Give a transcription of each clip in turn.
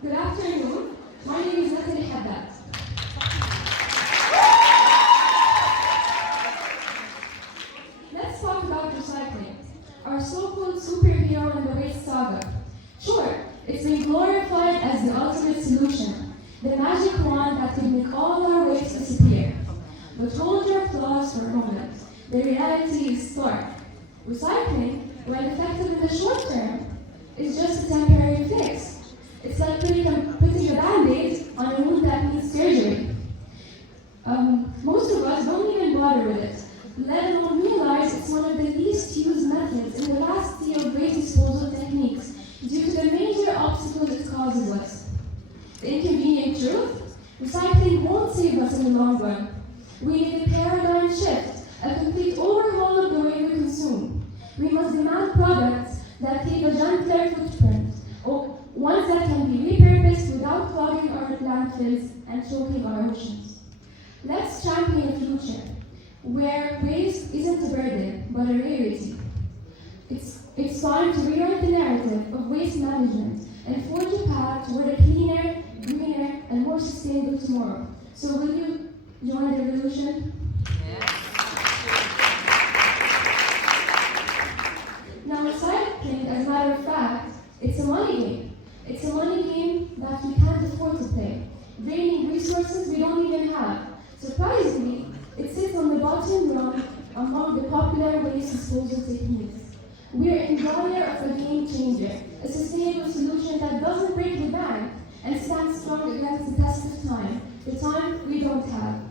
Good afternoon. My name is Natalie Haddad. Let's talk about recycling, our so-called superhero in the waste saga. Sure, it's been glorified as the ultimate solution, the magic wand that could make all our waste disappear. But hold your applause for a moment. The reality is stark. Recycling, when effective in the short term, is just a temporary fix. It's like putting a band-aid on a wound that needs surgery. Most of us don't even bother with it, let alone realize it's one of the least used methods in the vast sea of waste disposal techniques due to the major obstacles it causes us. The inconvenient truth? Recycling won't save us in the long run. We need a paradigm shift, a complete overhaul of the way we consume. We must demand products that take a gentler footprint, or ones that can be repurposed without clogging our landfills and choking our oceans. Let's champion a future where waste isn't a burden, but a rarity. It's time to rewrite the narrative of waste management and forge a path toward a cleaner, greener, and more sustainable tomorrow. So will you join the revolution? Now, recycling, as a matter of fact, it's a money game. It's a money game that we can't afford to play, draining resources we don't even have. Surprisingly, it sits on the bottom rung among the popular waste disposal techniques. We're in dire of a game changer, a sustainable solution that doesn't break the bank and stands strong against the test of time, the time we don't have.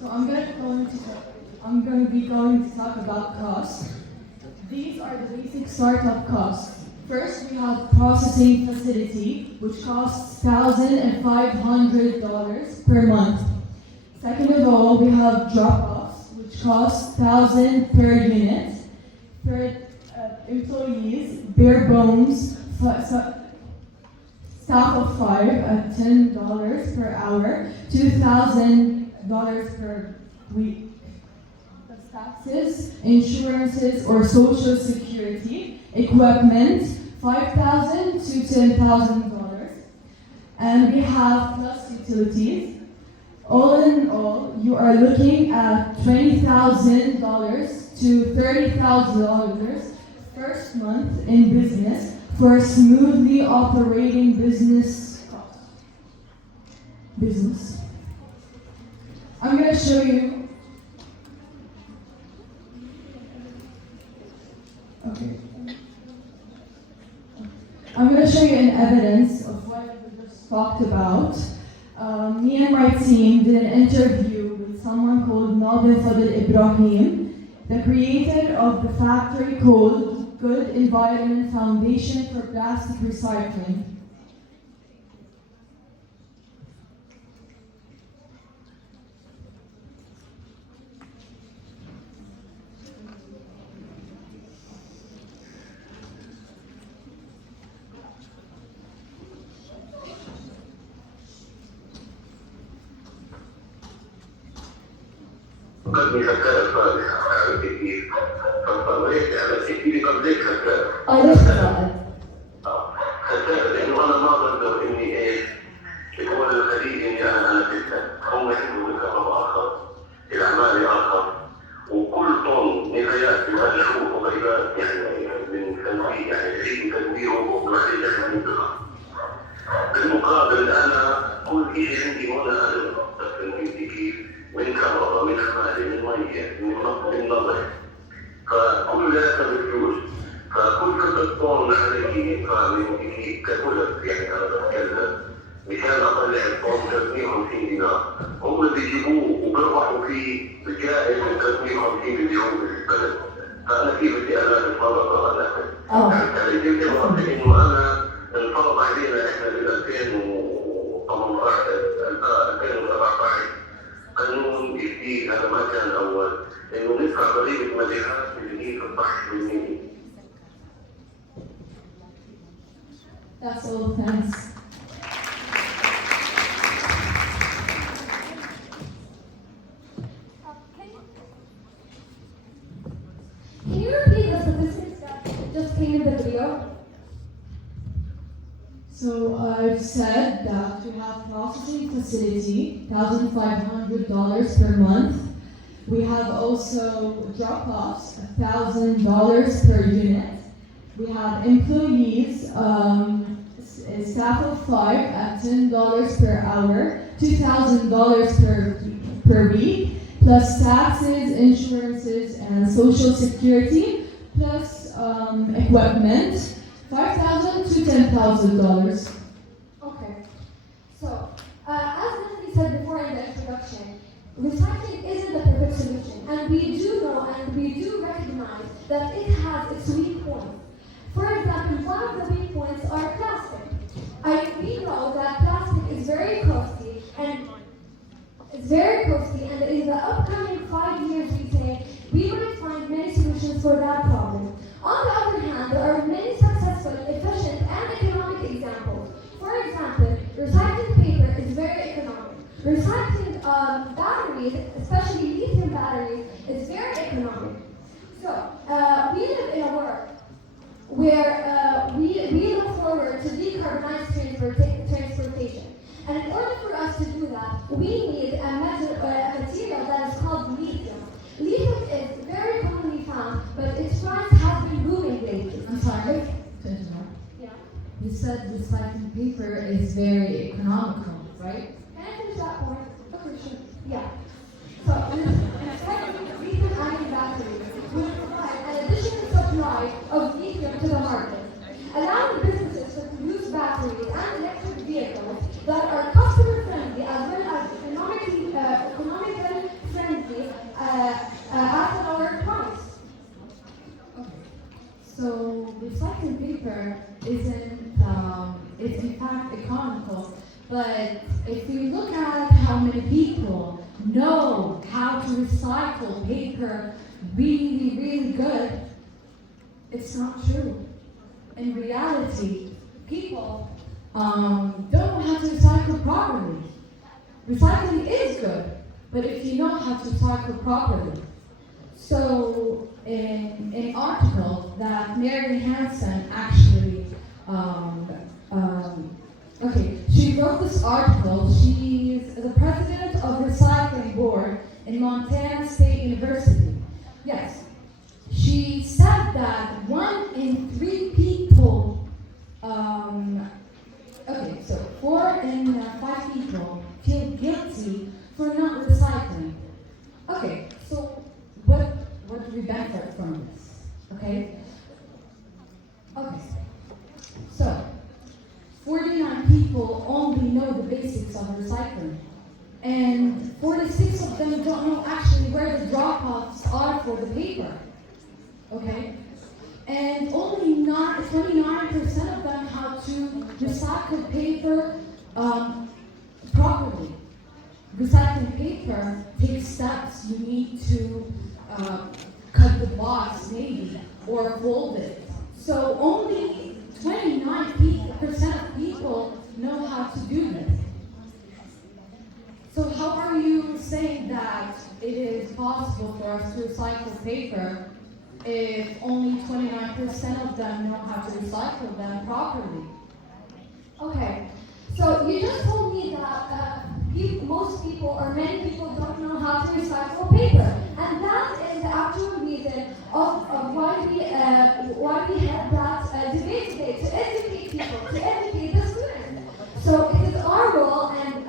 So I'm going to be going to talk about costs. These are the basic startup costs. First, we have processing facility, which costs $1,500 per month. Second of all, we have drop-offs, which costs $1,000 per unit. Third, employees, bare bones, staff of 5 at $10 per hour, $2,000 per week. That's taxes, insurances, or social security, equipment, $5,000 to $10,000. And we have plus utilities. All in all, you are looking at $20,000 to $30,000 first month in business for a smoothly operating business. I'm going to show you. Okay. I'm going to show you an evidence of what we just talked about. Me and my team did an interview with someone called Nader Fadel Ibrahim, the creator of the factory called Good Environment Foundation for Plastic Recycling. قدمي سكرت صالحة أعمل كثير فاضطريت أعمل كثير قبليك سكرت ليش سكرت؟ سكرت لأنه أنا ما بقدر إني إيش الدول الخليج إني أنا جدا هم يحبوا الكهرباء آخر الأعمال آخر وكل طن نهايات بهذا الشهور قريبا يعني من تنويه يعني يعيد تنويه وما يجب منطقة بالمقابل أنا كل شيء عندي هنا هذا التنويه كيف من كهرباء من حماية من مية من نظر فكل ذلك بفلوس فكل قطعة طن عليه فمن ككلف يعني أنا بتكلم مشان أطلع الطن 350 دينار هم بيجيبوه وبيربحوا فيه بجائز 350 بيبيعوه بالبلد فأنا كيف بدي أنا أتفرغ على ذلك؟ حتى جبت الوقت إنه أنا انفرض علينا إحنا بال 2017 قانون جديد هذا ما كان اول انه ندفع ضريبه مبيعات اللي هي 13%. That's all, thanks. Hero? So I've said that we have processing facility, $1,500 per month. We have also drop-offs, $1,000 per unit. We have employees, a staff of 5 at $10 per hour, $2,000 per week, plus taxes, insurances, and social security, plus equipment, $5,000 to $10,000. Okay. So, as Natalie said before in the introduction, recycling isn't the perfect solution, and we do know and we do recognize that it has its weak points. For example, one of the weak points are plastic. We know that plastic is very costly, and in the upcoming 5 years, we say we might find many solutions for that problem. On the other hand, there are many successful, efficient, and economic examples. For example, recycling paper is very economic. Recycling batteries, especially lithium batteries, is very economic. So, we live in a world where we look forward to decarbonized transportation. And in order for us to do that, we need a material that is called lithium. Lithium is very commonly found, but its price has been booming lately. I'm sorry. Yeah. You said recycling paper is very economical, right? Can I finish that point? Okay, sure. Yeah. So, recycling lithium-ion batteries will provide an additional supply of lithium to the market, allowing businesses to produce batteries and electric vehicles that are customer-friendly as well as economically friendly at a lower price. Okay. So recycling paper isn't, it's in fact economical, but if we look at how many people know how to recycle paper really, really good, it's not true. In reality, people don't know how to recycle properly. Recycling is good, but if you know how to recycle properly. So, in an article that Mary Hansen actually, she wrote this article. She's the president of Recycling Board in Montana State University. Yes. She said that 1 in 3 people, 4 in 5 people feel guilty for not recycling. Okay, so what do we benefit from this? Okay, so 49 people only know the basics of recycling, and 46 of them don't know actually where the drop-offs are for the paper. Okay, and only 29% of them how to recycle paper properly. Recycling paper takes steps. You need to cut the box maybe, or fold it. So only 29% of people know how to do this. So how are you saying that it is possible for us to recycle paper if only 29% of them know how to recycle them properly? Okay, so you just told me that most people or many people don't know how to recycle paper, and that is the actual reason of why we had that debate today, to educate people, to educate the students. So it is our role and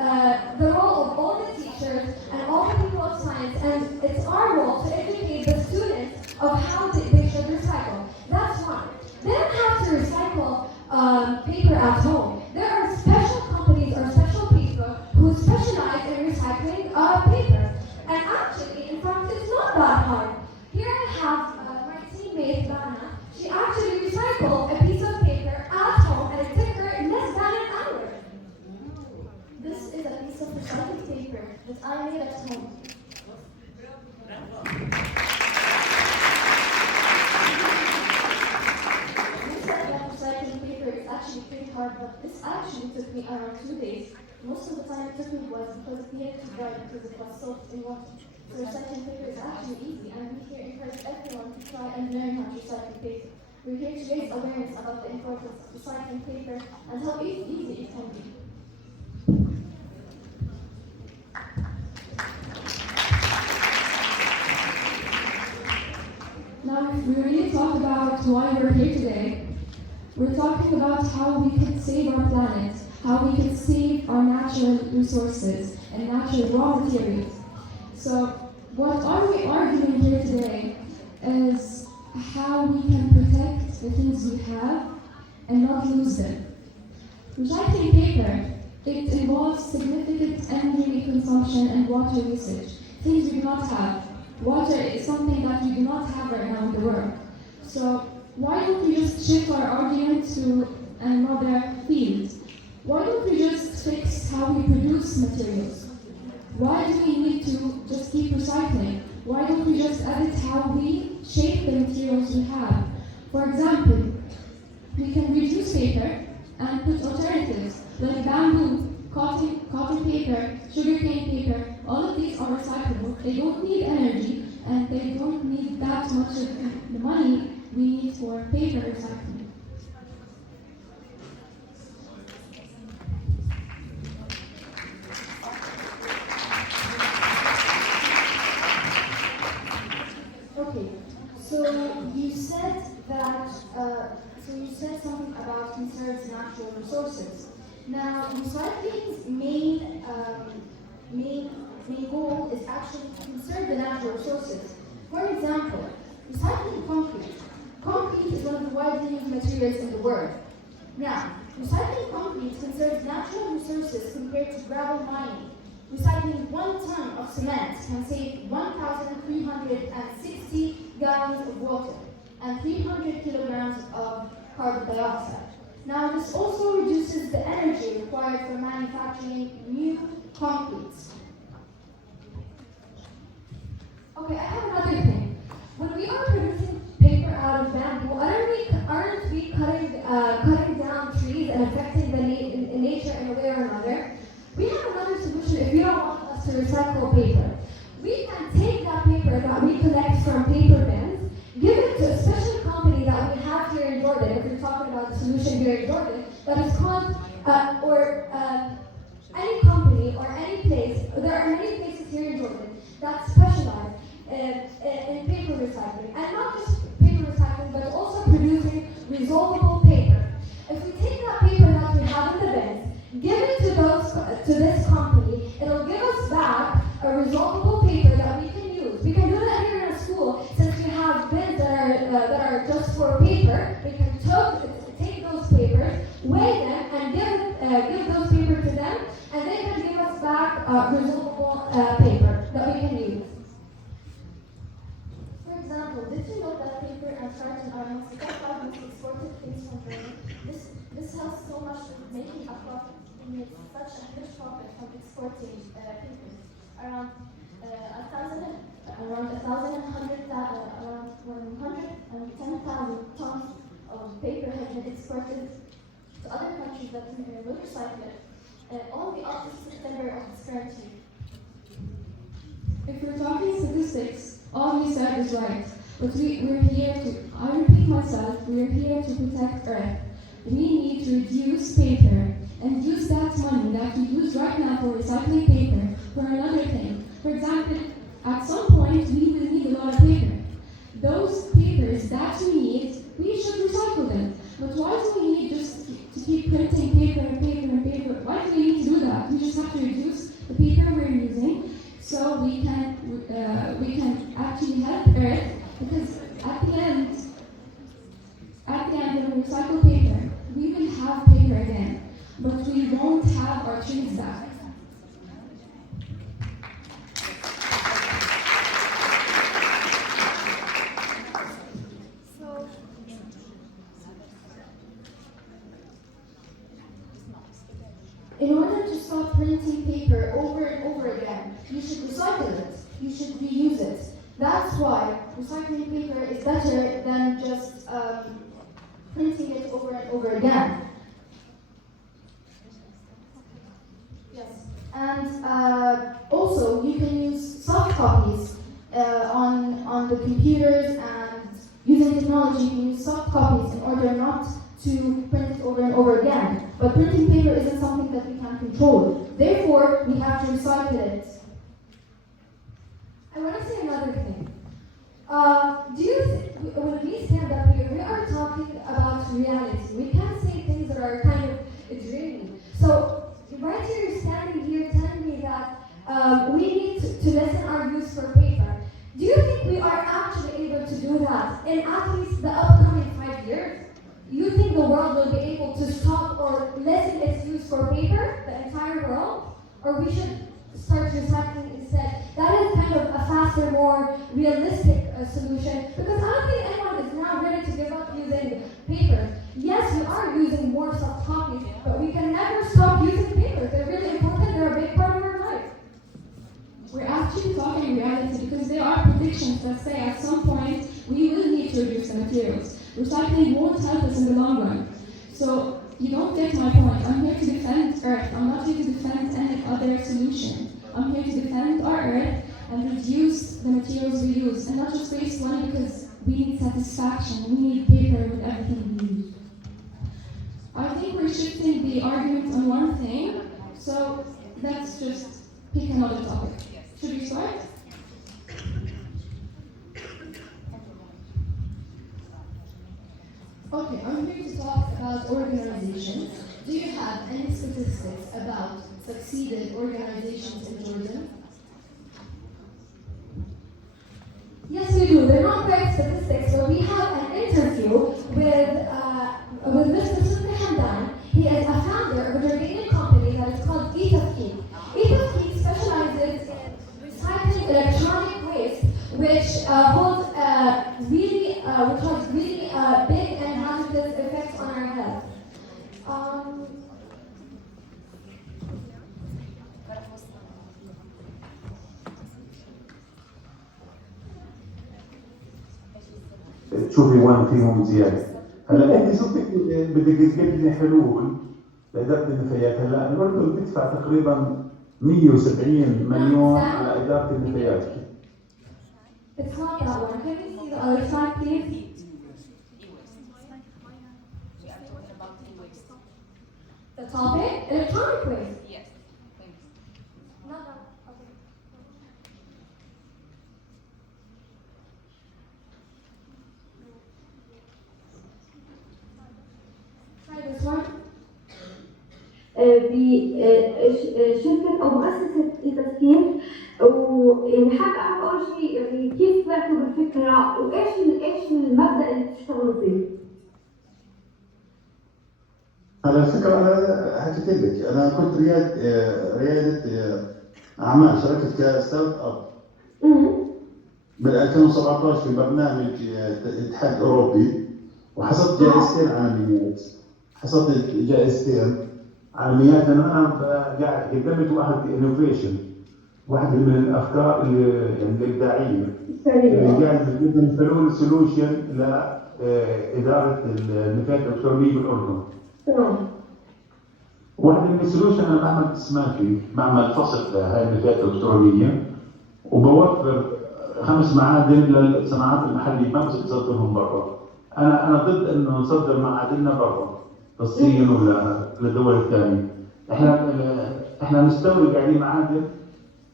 the role of all the teachers and all the people of science, and it's our role to educate the students of how they should recycle. That's one. They don't have to recycle paper at home. There are special companies or special people who specialize in recycling paper. And actually, in fact, it's not that hard. Here I have my teammate, Lana. She actually recycled a piece of paper at home, and it took her less than an hour. This is a piece of recycled paper that I made at home. You said that recycling paper is actually pretty hard, but this actually took me around 2 days. Most of the time it took me was because we had to dry because it was soaked in water. So recycling paper is actually easy, and we here encourage everyone to try and learn how to recycle paper. We're here to raise awareness about of recycling paper and how easy it can be. Now, if we really talk about why we're here today, we're talking about how we can save our planet, how we can save our natural resources and natural raw materials. So, what are we arguing here today is how we can protect the things we have and not lose them. Recycling paper, it involves significant energy consumption and water usage, things we do not have. Water is something that we do not have right now in the world. So why don't we just shift our argument to another field? Why don't we just fix how we produce materials? Why do we need to just keep recycling? Why don't we just edit how we shape the materials we have? For example, we can reduce paper and put alternatives like bamboo, cotton paper, sugarcane paper. All of these are recyclable. They don't need energy and they don't need that much of the money we need for paper recycling. Okay, so you said that. So you said something about conserves natural resources. Now, recycling's main goal is actually to conserve the natural resources. For example, recycling concrete. Concrete is one of the widely used materials in the world. Now, recycling concrete conserves natural resources compared to gravel mining. Recycling 1 ton of cement can save 1,360 gallons of water and 300 kilograms of carbon dioxide. Now, this also reduces the energy required for manufacturing new concretes. Okay, I have another thing. When we are producing paper out of bamboo, aren't we cutting down trees and affecting the nature in a way or another? We have another solution if you don't want us to recycle paper. We can take that paper that we collect from paper bins, give it to a special company that we have here in Jordan, if we're talking about the solution here in Jordan, that is called, any company or any place, there are many places here in Jordan that specialize in paper recycling, and not just paper recycling, but also producing resolvable paper. If we take that paper that we have in the bins, give it to this company, it'll give us back a resolvable paper that we can use. We can do that here in a school, since we have bins that are just for paper. We can take those papers, weigh them, and give those papers to them, and they can give us back resolvable paper that we can use. For example, did you know that paper and carton are amongst the top 5 most exported things from Germany? This helps so much with making a profit. We make such a huge profit from exporting papers. Around 110,000 tons of paper have been exported to other countries that will recycle it only up to September of this current year. If we're talking statistics, all you said is right. But we're here to, I repeat myself, we're here to protect Earth. We need to reduce paper and use that money that we use right now for recycling paper for another thing. For example, at some point we will need a lot of paper. Those papers that we need, we should recycle them. But why do we need just to keep printing paper and paper and paper? Why do we need to do that? We just have to reduce the paper we're using so we can actually help Earth, because at the end when we recycle paper, we will have paper again, but we won't have our trees back. So, in order to stop printing paper over and over again, you should recycle it. You should reuse it. That's why recycling paper is better than just printing it over and over again. Yes. And also, you can use soft copies on the computers, and using technology, you can use soft copies in order not to print it over and over again. But printing paper isn't something that we can control. Therefore, we have to recycle it. I want to say another thing. Do you think, when we stand up here, we are talking about reality. We can't say things that are kind of dreamy. So, right here, you're standing here telling me that we need to lessen our use for paper. Do you think we are actually able to do that in at least the upcoming 5 years? You think the world will be able to stop or lessen its use for paper, the entire world? Or we should start recycling instead? That is kind of a faster, more realistic solution, because I don't think anyone is now ready to give up using paper. Yes, we are using more soft copies, but we can never stop using paper. They're really important, they're a big part of our life. We're actually talking reality because there are predictions that say at some point we will need to reduce the materials. Recycling won't help us in the long run. So you don't get my point. I'm here to defend Earth. I'm not here to defend any other solution. I'm here to defend our Earth and reduce the materials we use and not just waste money because we need satisfaction. We need paper with everything we use. I think we're shifting the argument on one thing, so let's just pick another topic. Should we start? Okay, I'm here to talk about organizations. Do you have any statistics about succeeded organizations in Jordan? Yes, we do. They're not great statistics, but we have an interview with Mr. Sultan Hamdan. He is a founder of a Jordanian company that is called Etafkeen. Etafkeen specializes in recycling electronic waste, which holds really big and hazardous effects on our health. تشوفي وين فيهم زياده. هلا انت شو بدك تجيب لي حلول لاداره النفايات؟ هلا الاردن بتدفع تقريبا 170 مليون على اداره النفايات. It's not that one. Can we see the other side, please? The topic? Electronic waste. Yes, thanks. Not that. Okay. Try this one. بشركة أو مؤسسة التسكين، ويعني حابة أعرف أول شيء يعني كيف بدأتوا بالفكرة وإيش المبدأ اللي بتشتغلوا فيه؟ على الفكره انا حكيت لك انا كنت رياده اعمال شركه ستارت اب بال 2017 في برنامج الاتحاد الاوروبي، وحصلت جائزتين عالميات. حصلت جائزتين عالميات لانه انا قاعد قدمت واحد انوفيشن، واحد من الافكار يعني الابداعيه اللي قاعد بقدم حلول سولوشن لاداره النفايات الالكترونيه بالاردن. واحد من السولوشن انا بعمل سماكي، بعمل فصل لهي النفايات الالكترونيه وبوفر 5 معادن للصناعات المحليه ما بصدرهم برا. انا ضد انه نصدر معادننا برا الصين ولا للدول الثانيه. احنا نستورد يعني معادن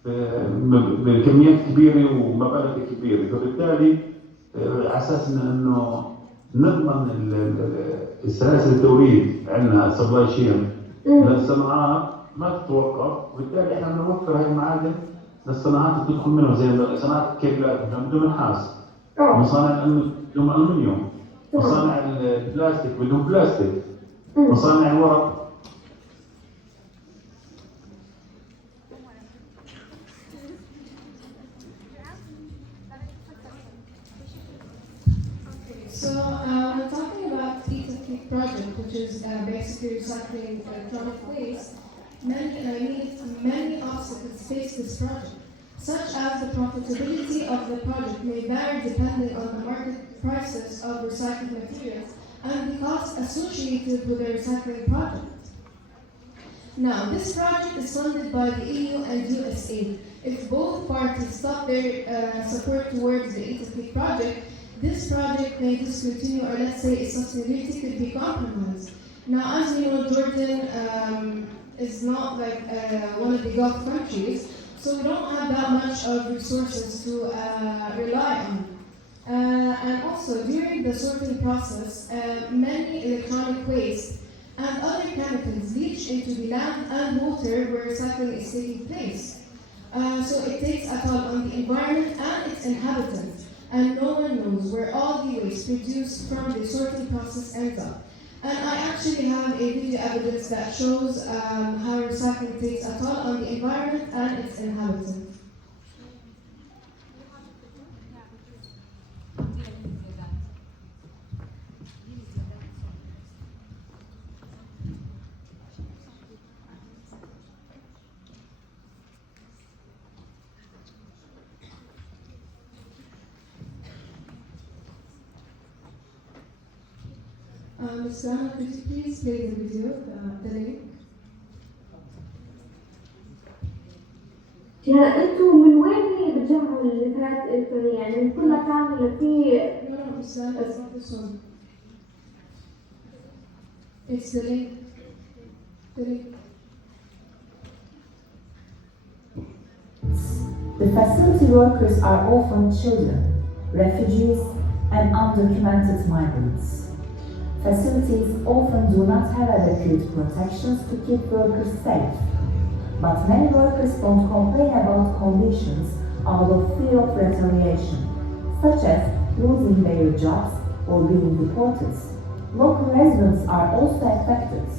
بكميات كبيره ومبالغ كبيره، فبالتالي على اساس انه نضمن السلاسل التوريد عندنا سبلاي شين للصناعات ما تتوقف، وبالتالي احنا بنوفر هاي المعادن للصناعات اللي تدخل منها زي صناعه الكيبلات بدون نحاس، مصانع بدون الومنيوم، مصانع البلاستيك بدون بلاستيك، مصانع الورق. So we're talking about the Etafkeen project, which is basically recycling electronic waste. Many obstacles face this project, such as the profitability of the project may vary depending on the market prices of recycled materials and the costs associated with the recycling project. Now, this project is funded by the EU and USA. If both parties stop their support towards the Etafkeen project, this project may discontinue, or let's say its sustainability could be compromised. Now, as you know, Jordan is not like one of the Gulf countries, so we don't have that much of resources to rely on. And also, during the sorting process, many electronic waste and other chemicals leach into the land and water where recycling is taking place. So it takes a toll on the environment and its inhabitants, and no one knows where all the waste produced from the sorting process ends up. And I actually have a video evidence that shows how recycling takes a toll on the environment and its inhabitants. Ms. Sana, could you please play the video, the link? هلا انتم من وين بتجمعوا الذكريات الالكترونيه؟ يعني من كل مكان ولا في؟ No, Ms. Sana, it's not this one. It's the link. The link. The facility workers are often children, refugees, and undocumented migrants. Facilities often do not have adequate protections to keep workers safe, but many workers don't complain about conditions out of fear of retaliation, such as losing their jobs or being deported. Local residents are also affected.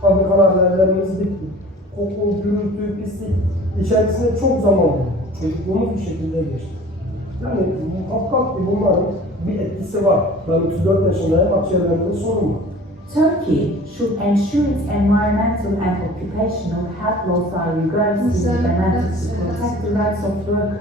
Fabrikalar yerlerimiz bitti. Koku, gürültü, pislik içerisinde çok zaman oldu. Çocukluğumuz bir şekilde geçti. Yani muhakkak ki bunların bir etkisi var. Ben 34 yaşındayım, akciğerlerimde sorun var. Turkey should ensure its environmental and occupational health laws are rigorous implemented to protect the rights of workers.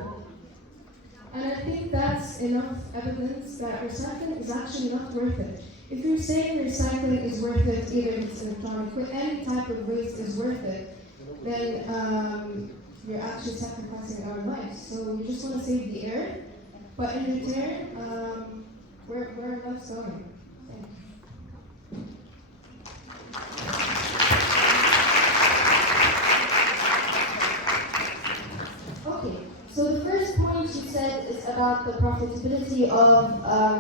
And I think that's enough evidence that recycling is actually not worth it. If you're saying recycling is worth it, either it's electronic or any type of waste is worth it, then you're actually sacrificing our lives. So we just want to save the air, but in return, where are lives going? Thank you. Okay, so the first point you said is about the profitability of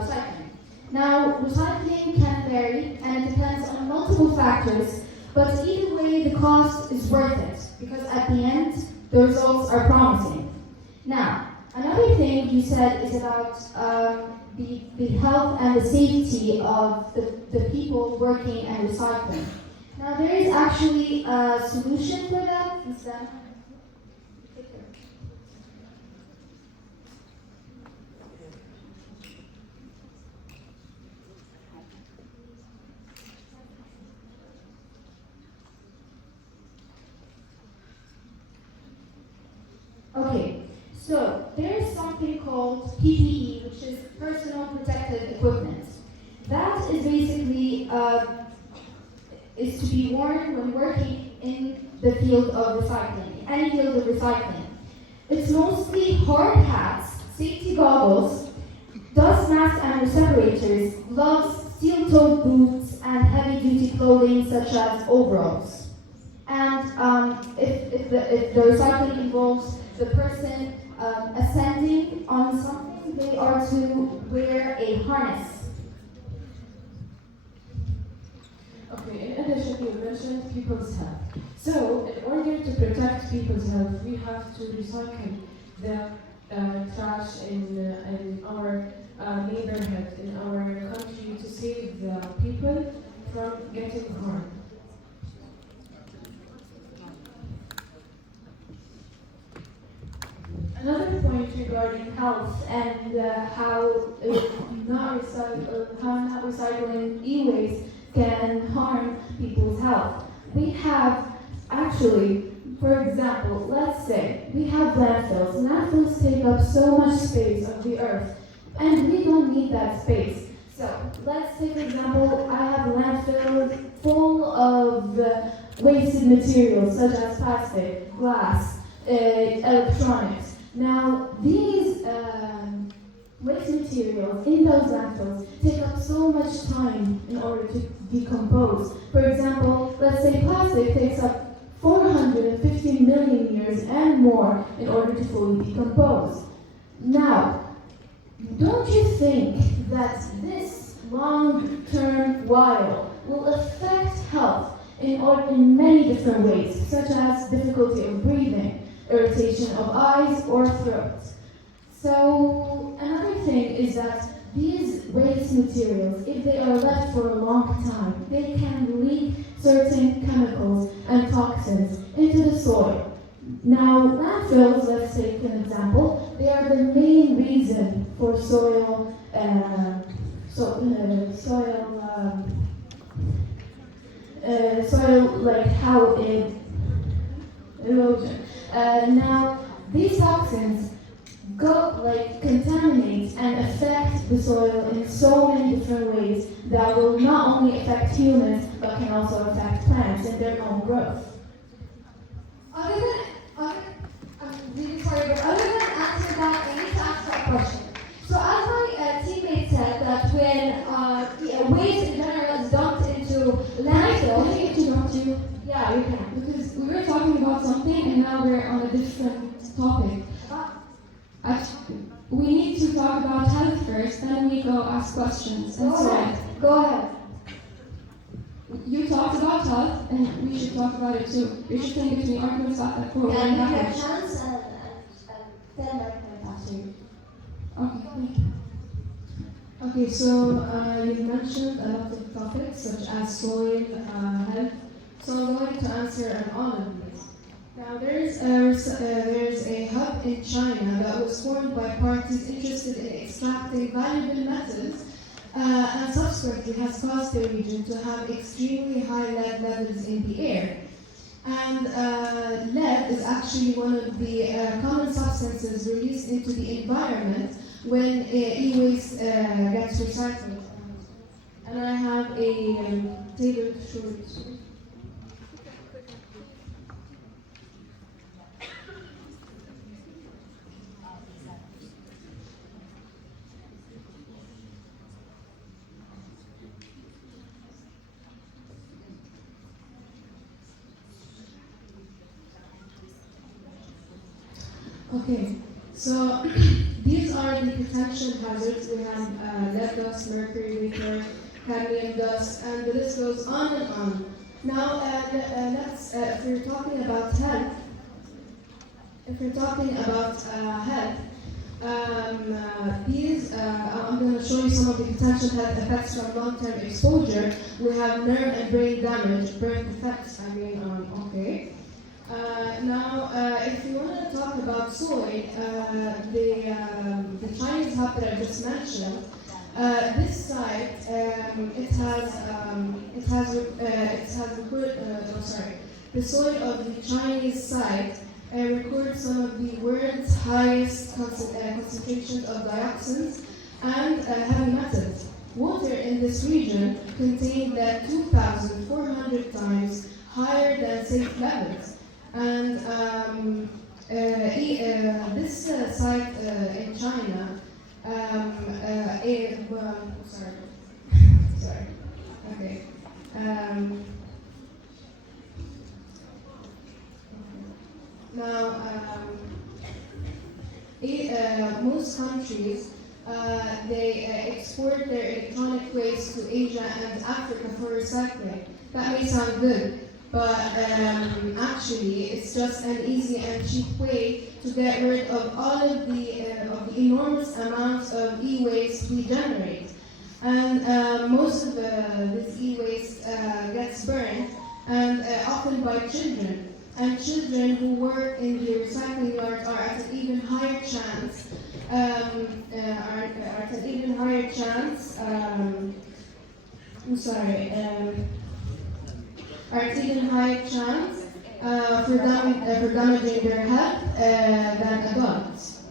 recycling. Now, recycling can vary and it depends on multiple factors, but either way the cost is worth it because at the end the results are promising. Now, another thing you said is about the health and the safety of the people working and recycling. Now, there is actually a solution for that. Okay, so there is something called PPE, which is personal protective equipment. That is basically is to be worn when working in the field of recycling, any field of recycling. It's mostly hard hats, safety goggles, dust masks and separators, gloves, steel-toed boots, and heavy-duty clothing such as overalls. And if the recycling involves the person ascending on something, they are to wear a harness. Okay, in addition, you mentioned people's health. So, in order to protect people's health, we have to recycle the trash in our neighborhood, in our country, to save the people from getting harmed. Another point regarding health and how not recycling e-waste can harm people's health. We have actually, for example, let's say we have landfills. Landfills take up so much space of the earth, and we don't need that space. So let's take for example, I have a landfill full of wasted materials such as plastic, glass, electronics. Now, these waste materials in those landfills take up so much time in order to decompose. For example, let's say plastic takes up 450 million years and more in order to fully decompose. Now, don't you think that this long-term while will affect health in many different ways, such as difficulty of breathing, irritation of eyes or throat? So another thing is that these waste materials, if they are left for a long time, they can leak certain chemicals and toxins into the soil. Now, landfills, let's take an example, they are the main reason for soil like how it erosion. Now, these toxins contaminate and affect the soil in so many different ways that will not only affect humans but can also affect plants in their own growth. I'm really sorry, but other than answer that, I need to ask that question. So as my teammate said that when waste in general is dumped into landfill, Can I interrupt you? yeah, you can. Because we were talking about something and now we're on a different topic. We need to talk about health first, then we go ask questions and so on. Go ahead. You talked about health, and we should talk about it too. You're just in between arguments that for one And you have package. chance and then I can pass you. Okay, thank you. Okay, so you mentioned a lot of topics such as soil, health. So I'm going to answer on all of these. Now there's a hub in China that was formed by parties interested in extracting valuable metals and subsequently has caused the region to have extremely high lead levels in the air. And lead is actually one of the common substances released into the environment when e-waste gets recycled. And I have a table to show you. Okay, so these are the potential hazards. We have lead dust, mercury vapor, cadmium dust, and the list goes on and on. Now, if we're talking about health, I'm going to show you some of the potential health effects from long-term exposure. We have nerve and brain damage, brain effects. Okay. Now, if you want to talk about soil, the Chinese hub that I just mentioned, this site the soil of the Chinese site records some of the world's highest concentrations of dioxins and heavy metals. Water in this region contained 2,400 times higher than safe levels. And this site in China, okay. Most countries they export their electronic waste to Asia and Africa for recycling. That may sound good, but actually it's just an easy and cheap way to get rid of all of the enormous amounts of e-waste we generate. And most of this e-waste gets burned, and often by children. And children who work in the recycling yards are at an even higher chance. For damaging their health than adults.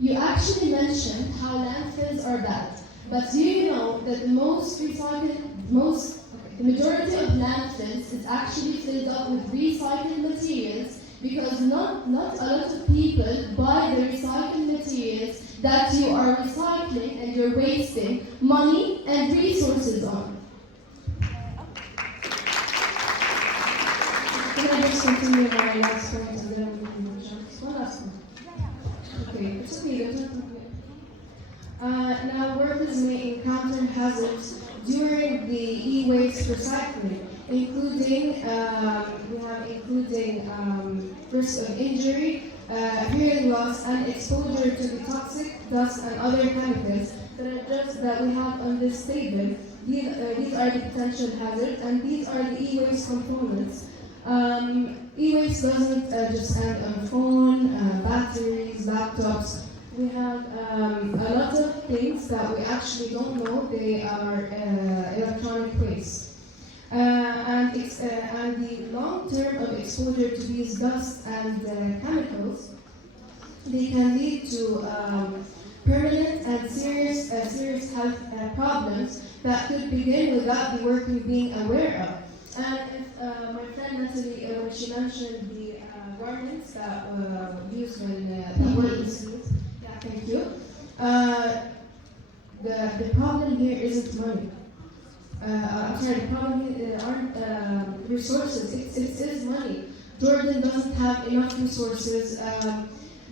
You actually mentioned how landfills are bad, but do you know that the majority of landfills is actually filled up with recycled materials because not a lot of people buy the recycled materials that you are recycling and you're wasting money and resources on. Can I just continue my last point and then we can jump? One last one. Okay, it's okay, there's nothing here. Now, workers may encounter hazards during the e-waste recycling, including risk of injury, hearing loss, and exposure to the toxic dust and other chemicals that we have on this table. These are the potential hazards, and these are the e-waste components. E-waste doesn't just end on phone, batteries, laptops. We have a lot of things that we actually don't know they are electronic waste. And the long term of exposure to these dust and chemicals, they can lead to permanent and serious health problems that could begin without the worker being aware of. And if my friend Natalie, when she mentioned the garments that used when workers use, yeah, thank you. The problem here isn't money. I'm sorry, the problem aren't resources. It is money. Jordan doesn't have enough resources.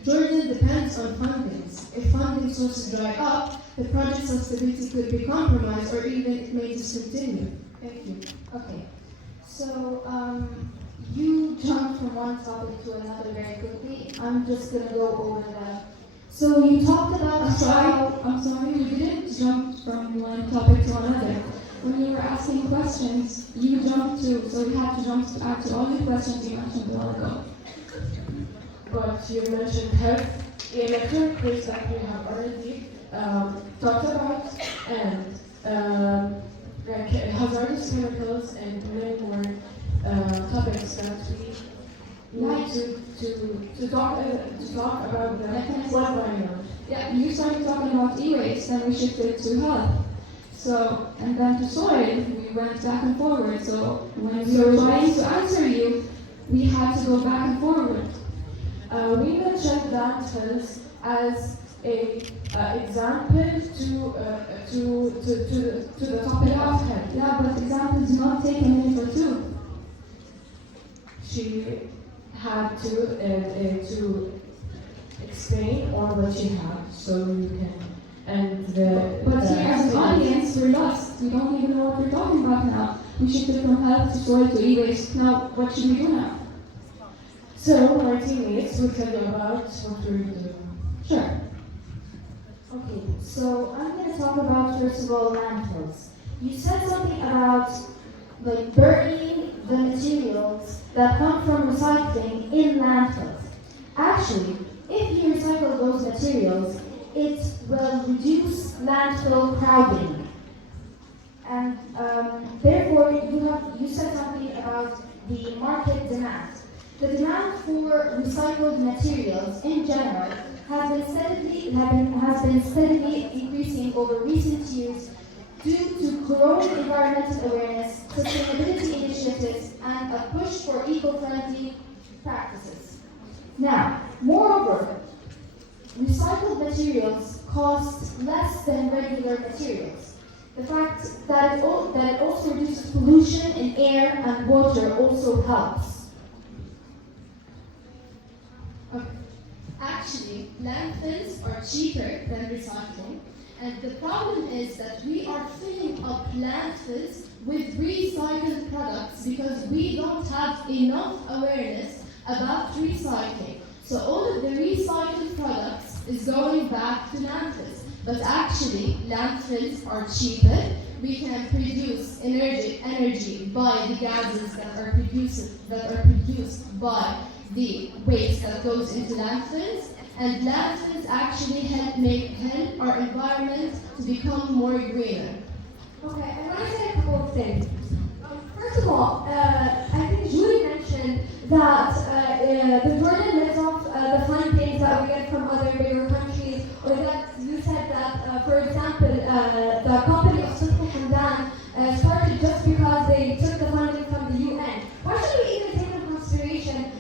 Jordan depends on funding. If funding sources dry up, the project's stability could be compromised or even it may discontinue. Thank you. Okay. So, you jumped from one topic to another very quickly. I'm just going to go over that. So, you talked about I'm sorry, we didn't jump from one topic to another. When you were asking questions, you jumped to, so you had to jump to all the questions you mentioned a while ago. But you mentioned health, electric waste that we have already talked about, and like hazardous chemicals and many more topics that we need to talk about the environment. Yeah, you started talking about e-waste, then we shifted to health. So, and then to soil, we went back and forward. So when we were trying to answer you, we had to go back and forward. We mentioned landfills as a example to the topic of health. Yeah, but examples do not take a minute or two. She had to explain all what she had, so you can. But here as an audience, we're lost. We don't even know what we're talking about now. We shifted from health to soil to e-waste. Now, what should we do now? So, my teammates will tell you about what we're doing. Sure. Okay, so I'm going to talk about, first of all, landfills. You said something about like burning the materials that come from recycling in landfills. Actually, if you recycle those materials, it will reduce landfill crowding. And therefore, you said something about the market demand. The demand for recycled materials in general has been steadily increasing over recent years due to growing environmental awareness, sustainability initiatives, and a push for eco-friendly practices. Now, moreover, recycled materials cost less than regular materials. The fact that it also reduces pollution in air and water also helps. Actually, landfills are cheaper than recycling, and the problem is that we are filling up landfills with recycled products because we don't have enough awareness about recycling. So all of the recycled products is going back to landfills. But actually, landfills are cheaper. We can produce energy by the gases that are produced by the waste that goes into landfills, and landfills actually help our environment to become more greener. Okay, I want to say a couple of things. First of all, I think Julie mentioned that the Jordan lives off the funding that we get from other bigger countries, or that you said that, for example, the company of Sultan Hamdan started just because they took the funding from the UN. Why should we even take into consideration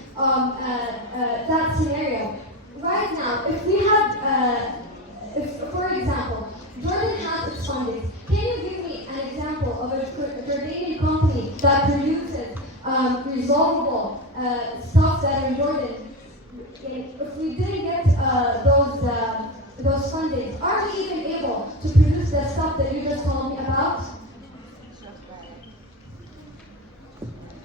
resolvable stuff that are in Jordan, if we didn't get those funding, are we even able to produce the stuff that you just told me about?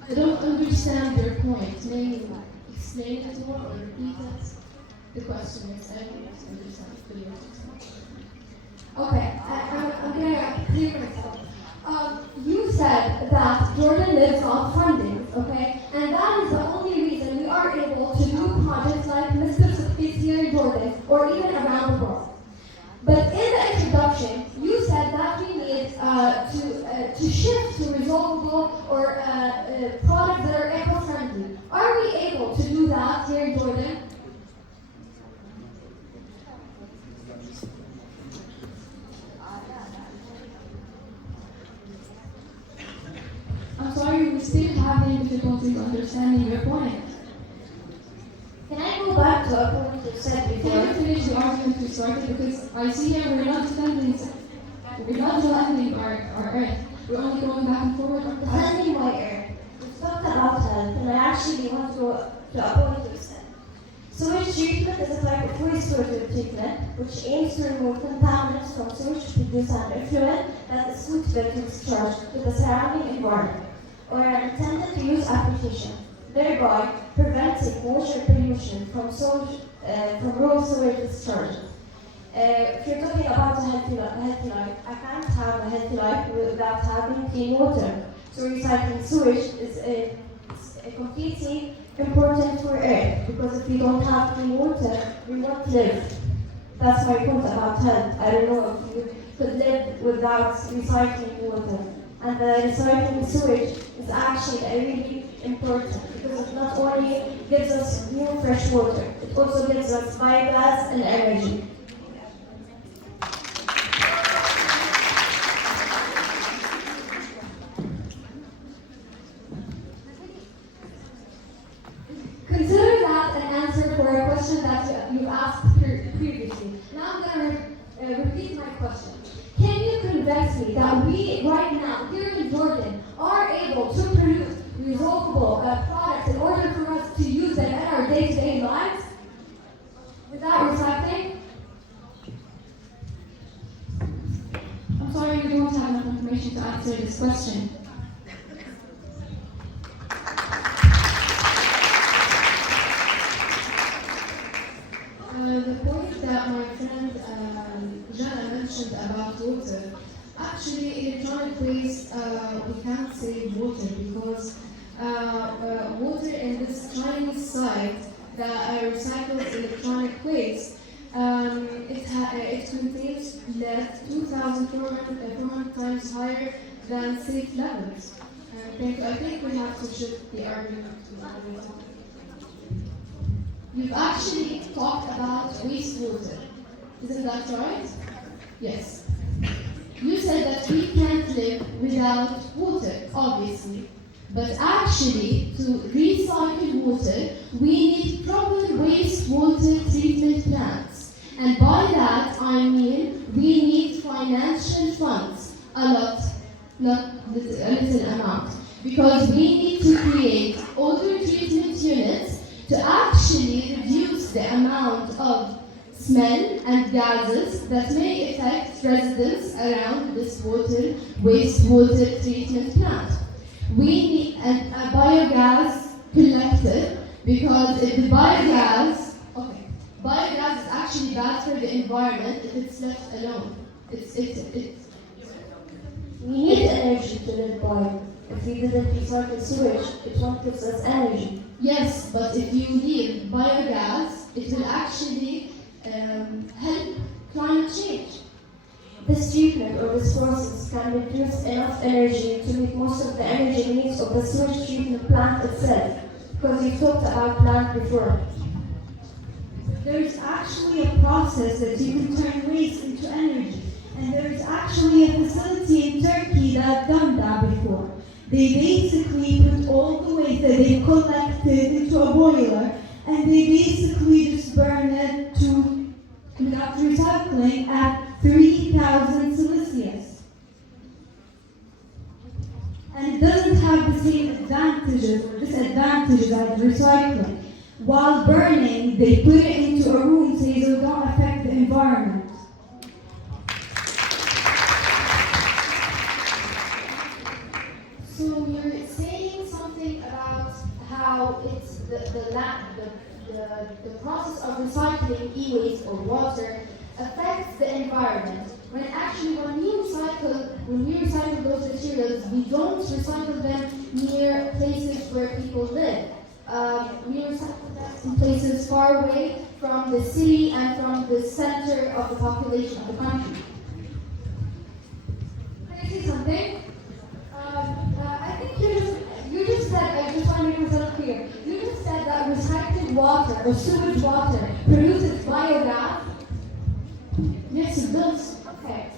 I don't understand your point. May you explain it more or repeat it? The question is, I don't understand. Could you explain? Okay, I'm gonna clear myself. You said that Jordan lives on funding, okay? And that is the only reason we are able to do projects like Mr. Sukhis here in Jordan or even around the world. But in the introduction, you said that we need to shift to resolvable or products that are eco-friendly. Are we able to do that here in Jordan? I'm sorry, we're still having difficulty understanding your point. Can I go back to a point you said before? Can you finish the argument we started? Because I see here we're not defending our earth. We're only going back and forward on the Defending my earth. We've talked about health, and I actually want to go to a point you said. Sewage treatment is a type of wastewater treatment which aims to remove contaminants from sewage to produce an effluent that is suitable to discharge to the surrounding environment or an intended use application, thereby preventing water pollution from raw sewage discharge. If you're talking about a healthy life, I can't have a healthy life without having clean water. So recycling sewage is a completely important for Earth, because if we don't have clean water, we won't live. That's my point about health. I don't know if you could live without recycling water. And the recycling sewage is actually really important because it not only gives us new fresh water, it also gives us biogas and energy. Consider that an answer for a question that you asked previously. Now I'm going to repeat my question. Can you convince me that we, right now, here in Jordan, are able to produce resolvable products in order for us to use them in our day-to-day lives without recycling? I'm sorry, we don't have enough information to answer this question. The point that my friend Jana mentioned about water, actually electronic waste, we can't save water because water in this tiny site that recycles electronic waste, it contains lead 2,400 times higher than safe levels. I think we have to shift the argument to another topic. You've actually talked about wastewater. Isn't that right? Yes. You said that we can't live without water, obviously. But actually, to recycle water, we need proper wastewater treatment plants. And by that, I mean we need financial funds, a lot, not a little amount. Because we need to create odor treatment units to actually reduce the amount of smell and gases that may affect residents around this wastewater treatment plant. We need a biogas collector because if the biogas is actually bad for the environment if it's left alone. We need energy to live by. If we didn't recycle sewage, it won't give us energy. Yes, but if you leave biogas, it will actually help climate change. This treatment or this process can produce enough energy to meet most of the energy needs of the sewage treatment plant itself, because we talked about plant before. There is actually a process that you can turn waste into energy, and there is actually a facility in Turkey that done that before. They basically put all the waste that they collected into a boiler, and they basically just burn it to conduct recycling at 3,000 Celsius. and it doesn't have the same advantages or disadvantages as recycling. While burning, they put it into a room so it don't affect the environment. So you're saying something about how it's the process of recycling e-waste or water affects the environment. When actually when we recycle those materials, we don't recycle them near places where people live. We recycle them in places far away from the city and from the center of the population of the country. Can I say something? I think you just said, I just want to make myself clear. You just said that recycled water or sewage water produces biogas. Yes, it does. Okay.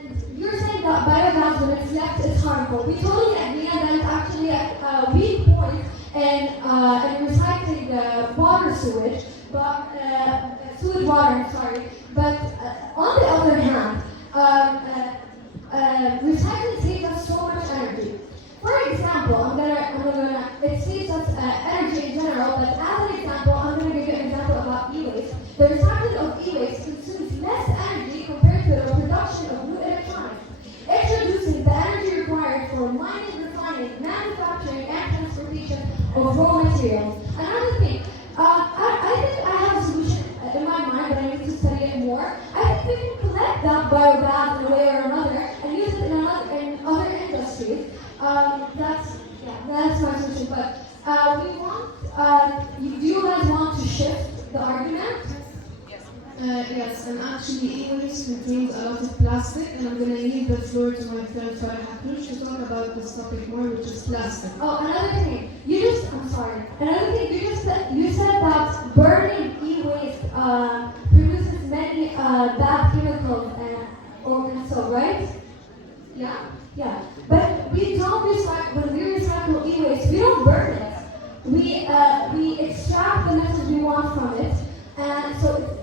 And you're saying that biogas, when it's left, is harmful. We totally agree, and that it's actually a weak point in recycling the water sewage, but sewage water, I'm sorry. But on the other hand, recycling saves us so much energy. For example, it saves us energy in general, but as an example, I'm going to give you an example about e-waste. The recycling of e-waste consumes less energy compared to the production of new electronics, introducing the energy required for mining, refining, manufacturing, and transportation of raw materials. Another thing, I think I have a solution in my mind, but I need to study it more. I think we can collect that biogas in a way or another and use it in other industries. That's my solution. But do you guys want to shift the argument? Yes, and actually e-waste contains a lot of plastic, and I'm going to leave the floor to my friend Farah Hakouch to talk about this topic more, which is plastic. Oh, another thing. Another thing, you said that burning e-waste produces many bad chemicals and so, right? Yeah. But we don't recycle, when we recycle e-waste, we don't burn it. We extract the message we want from it, and so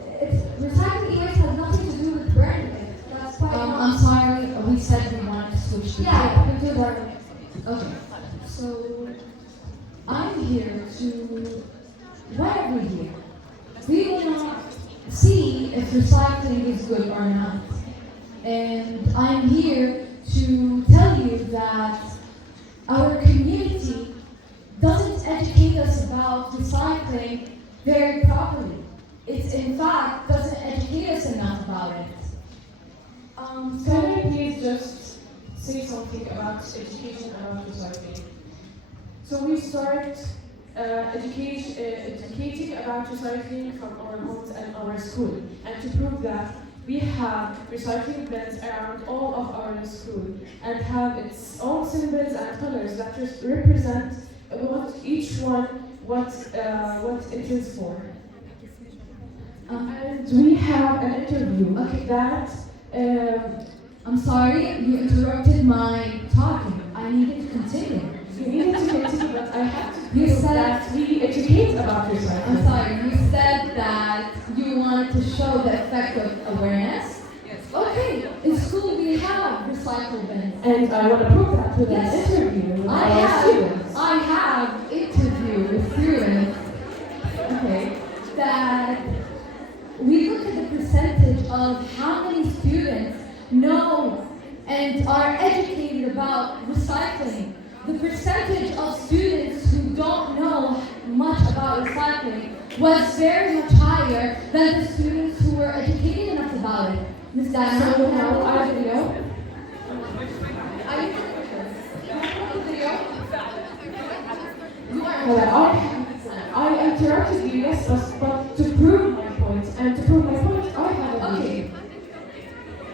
recycling e-waste has nothing to do with burning it. That's quite I'm sorry, we said we wanted to switch the Yeah, we can do burning it. Okay, so I'm here to, why are we here? We want to see if recycling is good or not. And I'm here to tell you that our community doesn't educate us about recycling very properly. It in fact doesn't educate us enough about it. Can I please just say something about education about recycling? So we start educating about recycling from our homes and our school. And to prove that, we have recycling bins around all of our school and have its own symbols and colors that represent what it is for. And we have an interview that I'm sorry, you interrupted my talking. I needed to continue. you needed to continue, but I have to You prove said- that we educate about recycling. I'm sorry, you said that you wanted to show the effect of awareness. Yes. Okay, in school we have recycle bins. And I want to prove that with Yes. an interview with I our students. have interviewed with students, okay, that we look at the percentage of how many students know and are educated about recycling. The percentage of students who don't know much about recycling was very much higher than the students who were educated enough about it. Ms. Dana, So now our video. are you the video? You are I interrupted you, yes, but to prove my point, and to prove my point, I have a video. okay.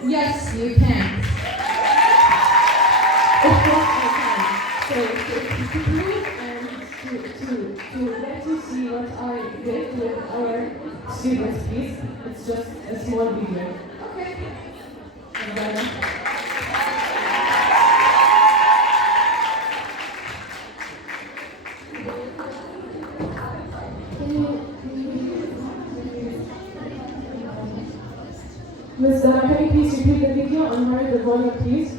Yes, you can. Of course I can. So to prove and to let you see what I did with our students, please. It's just a small video. Okay. And then, Ms. Dana, can you please repeat the video and hurry the volume, please?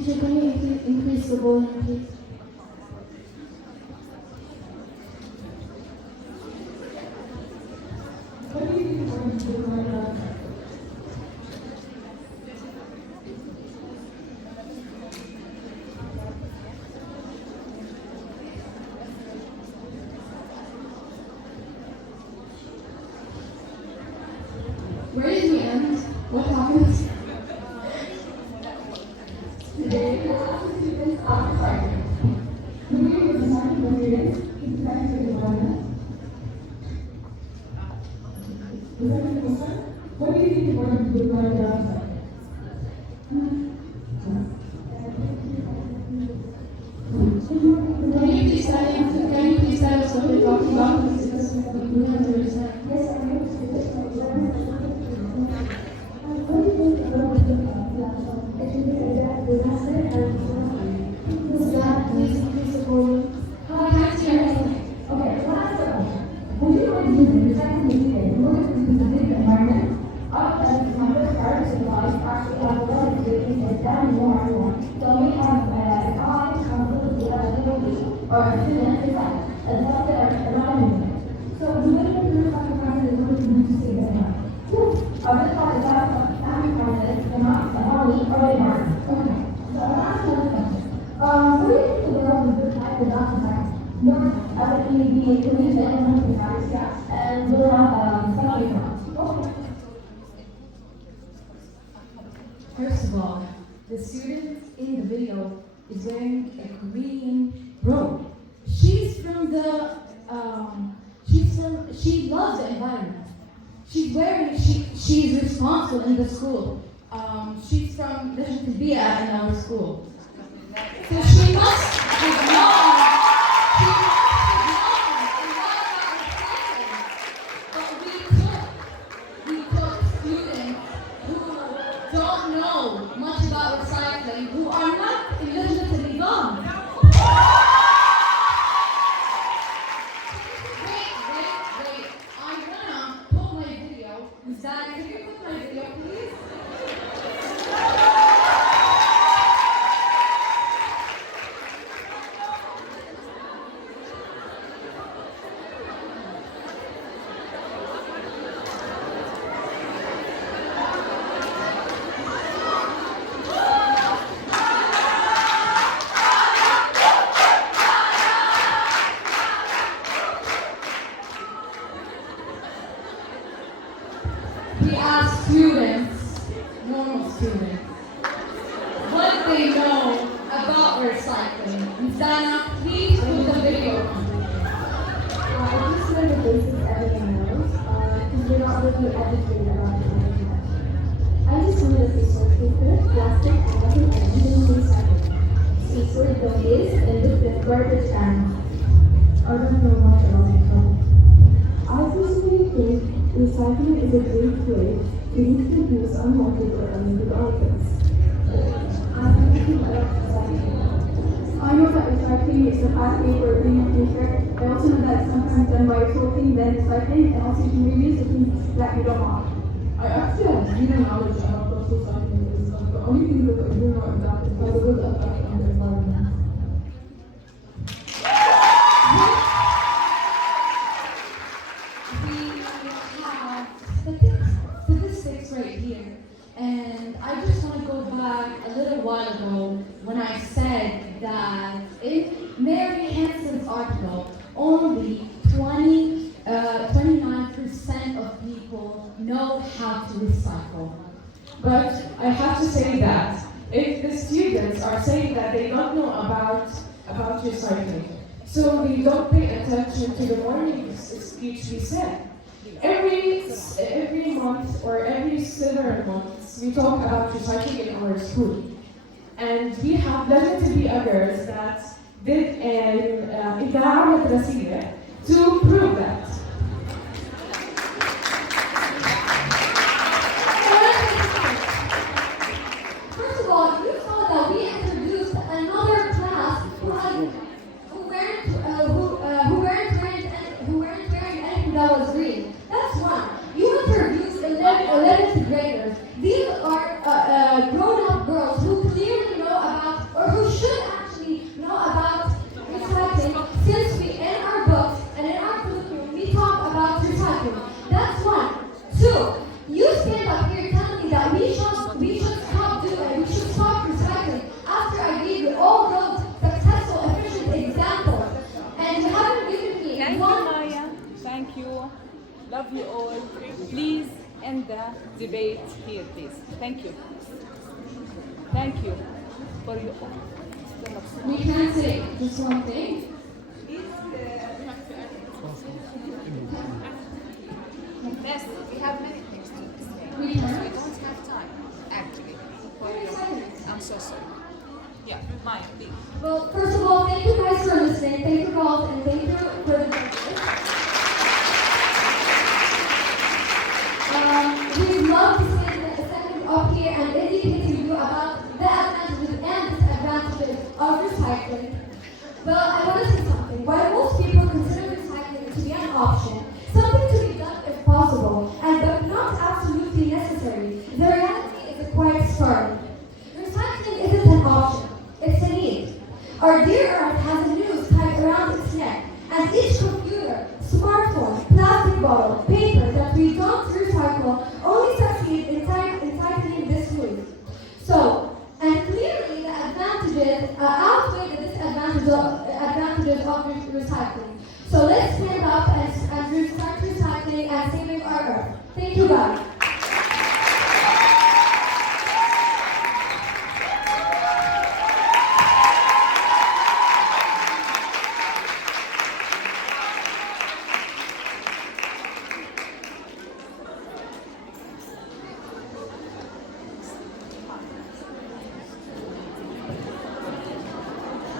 Teacher, can you increase the volume, please? Where did we end? What happened? Today, students are excited. The video was designed by students in the environment. The second question, what do you think about the environment outside? Can you please tell us what they're talking about? Because we can't understand. Yes, I am. Please increase the volume. I can't hear anything. Okay, last question. Would you mind using the second meeting in order to the environment? As my first parents in life actually have a lot of doing it down more and more. So we have guys, accountability, or students inside, as well as around me. So the way that you're sacrificing is what you need to see this now. Our big part is that sacrifices the not the body or the environment. Okay. So I'll ask you another question. What do you think the world would look like without the environment? More as it can be included in the Paris, and we'll have something else. Okay. First of all, the student in the video is wearing a green robe. She's from the, she loves the environment. She's responsible in the school. She's from Lajnat al-Bia in our school. So she must have known, but we took students who don't know much about recycling, who are not in Lajnat al-Nizam. Wait. I'm gonna pull my video. Dad, can you put my video, please? We asked students, normal students, what they know about recycling. Zana, please put the video on. I just know the basics everyone knows, because we're not really educated about it. I just know that resource paper, plastic, and nothing else is recycled. See, sort of is and look at garbage cans. I don't know much about it. I personally think recycling is a great way to reproduce unwanted or unneeded items. I think I love recycling. I know that recycling is a pathway for a greener future. I also know that it's sometimes done by sorting, then recycling, and also you can reuse the things that you don't want. I actually have zero knowledge about what recycling is. The only thing that I do know about it has a good effect on the environment. We have statistics right here, and I just want to go back a little while ago when I said that in Mary Hansen's article, only 29% of people know how to recycle. But I have to say that if the students are saying that they don't know about recycling, so they don't pay attention to the morning speech we said. Every month or every several months, we talk about recycling in our school. And we have Lajnat al-Bia girls that did an إذاعة مدرسية to prove that. First of all, you saw that we introduced another class who weren't wearing anything that was green. That's one. You introduced 11th graders. These are grown-up girls who clearly know about Please end the debate here, please. Thank you. Thank you for your. We can say just one thing. Yes, we have many things to say. We can. We don't have time, actually. I'm so sorry. Yeah, Maya, please. Well, first of all, thank you guys for listening. Thank you girls, and thank you for the judges. We'd love to spend a second up here and educating you about the advantages and disadvantages of recycling. But I want to say something. While most people consider recycling to be an option, something to be done if possible, and but not absolutely necessary, the reality is quite startling. Recycling isn't an option, it's a need. Our dear Earth has a noose tied around its neck, and each computer, smartphone, plastic bottle, paper that we don't recycle only succeed in tightening this noose. So, and clearly the advantages outweigh the disadvantages of recycling. So let's stand up and start recycling and saving our Earth. Thank you guys.